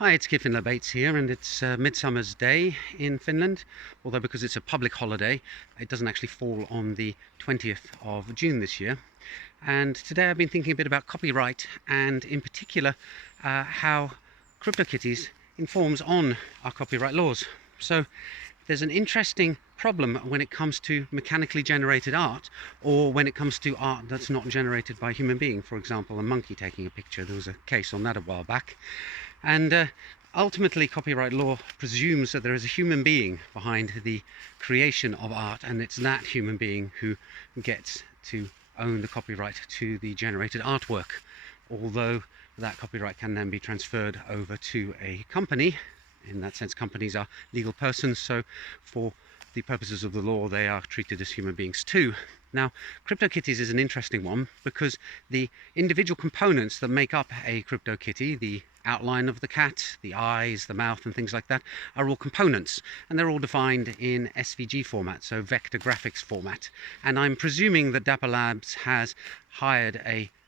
Hi, it's Kit Finlay Bates here, and it's Midsummer's Day in Finland, although because it's a public holiday, it doesn't actually fall on the 20th of June this year. And today I've been thinking a bit about copyright, and in particular how CryptoKitties informs on our copyright laws. So there's an interesting problem when it comes to mechanically generated art, or when it comes to art that's not generated by a human being. For example, a monkey taking a picture. There was a case on that a while back. And ultimately, copyright law presumes that there is a human being behind the creation of art, and it's that human being who gets to own the copyright to the generated artwork, although that copyright can then be transferred over to a company. In that sense, companies are legal persons, so for the purposes of the law, they are treated as human beings too. Now, CryptoKitties is an interesting one because the individual components that make up a CryptoKitty, the outline of the cat, the eyes, the mouth and things like that, are all components, and they're all defined in SVG format, so vector graphics format. And I'm presuming that Dapper Labs has hired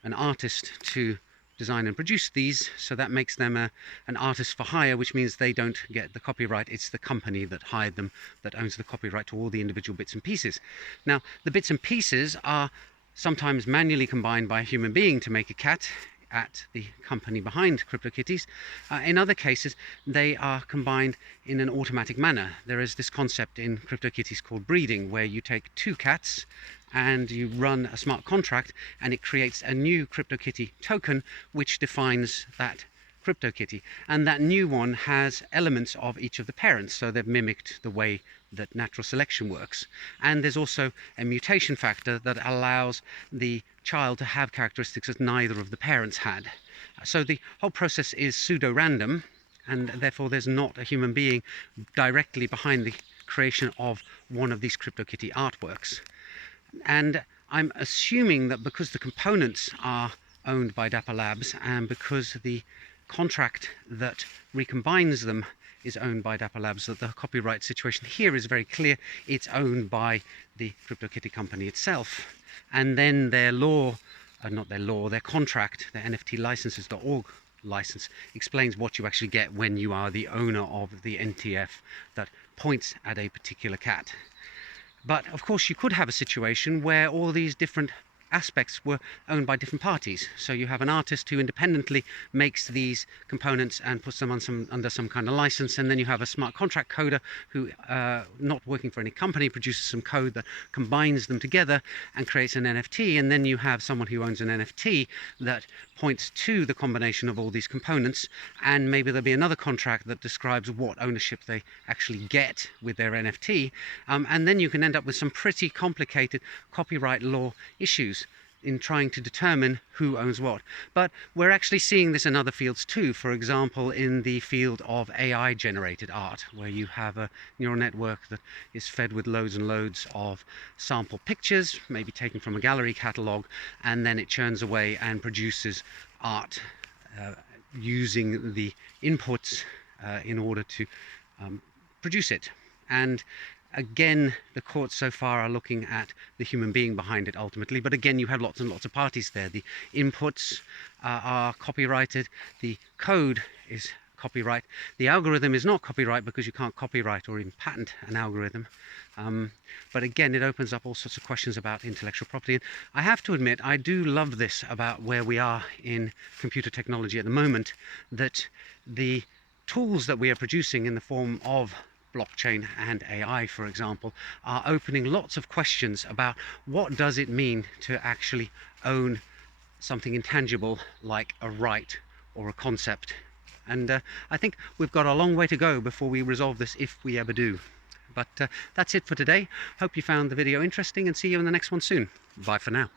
an artist to design and produce these, so that makes them an artist for hire, which means they don't get the copyright. It's the company that hired them that owns the copyright to all the individual bits and pieces. Now, the bits and pieces are sometimes manually combined by a human being to make a cat at the company behind CryptoKitties. In other cases, they are combined in an automatic manner. There is this concept in CryptoKitties called breeding, where you take two cats and you run a smart contract, and it creates a new CryptoKitty token which defines that CryptoKitty, and that new one has elements of each of the parents, so they've mimicked the way that natural selection works. And there's also a mutation factor that allows the child to have characteristics that neither of the parents had. So the whole process is pseudo-random, and therefore there's not a human being directly behind the creation of one of these CryptoKitty artworks. And I'm assuming that because the components are owned by Dapper Labs, and because the contract that recombines them is owned by Dapper Labs, that the copyright situation here is very clear. It's owned by the CryptoKitty company itself. And then their contract, their NFT licenses.org license, explains what you actually get when you are the owner of the NTF that points at a particular cat. But of course you could have a situation where all these different aspects were owned by different parties. So you have an artist who independently makes these components and puts them on under some kind of license, and then you have a smart contract coder who, not working for any company, produces some code that combines them together and creates an NFT, and then you have someone who owns an NFT that points to the combination of all these components, and maybe there'll be another contract that describes what ownership they actually get with their NFT, and then you can end up with some pretty complicated copyright law issues in trying to determine who owns what. But we're actually seeing this in other fields too. For example, in the field of AI generated art, where you have a neural network that is fed with loads and loads of sample pictures, maybe taken from a gallery catalogue, and then it churns away and produces art using the inputs in order to produce it. And again, the courts so far are looking at the human being behind it ultimately, but again you have lots and lots of parties there. The inputs are copyrighted, the code is copyright, the algorithm is not copyright because you can't copyright or even patent an algorithm. But again, it opens up all sorts of questions about intellectual property. And I have to admit, I do love this about where we are in computer technology at the moment, that the tools that we are producing in the form of blockchain and AI, for example, are opening lots of questions about what does it mean to actually own something intangible like a right or a concept. And I think we've got a long way to go before we resolve this, if we ever do. But that's it for today. Hope you found the video interesting, and see you in the next one soon. Bye for now.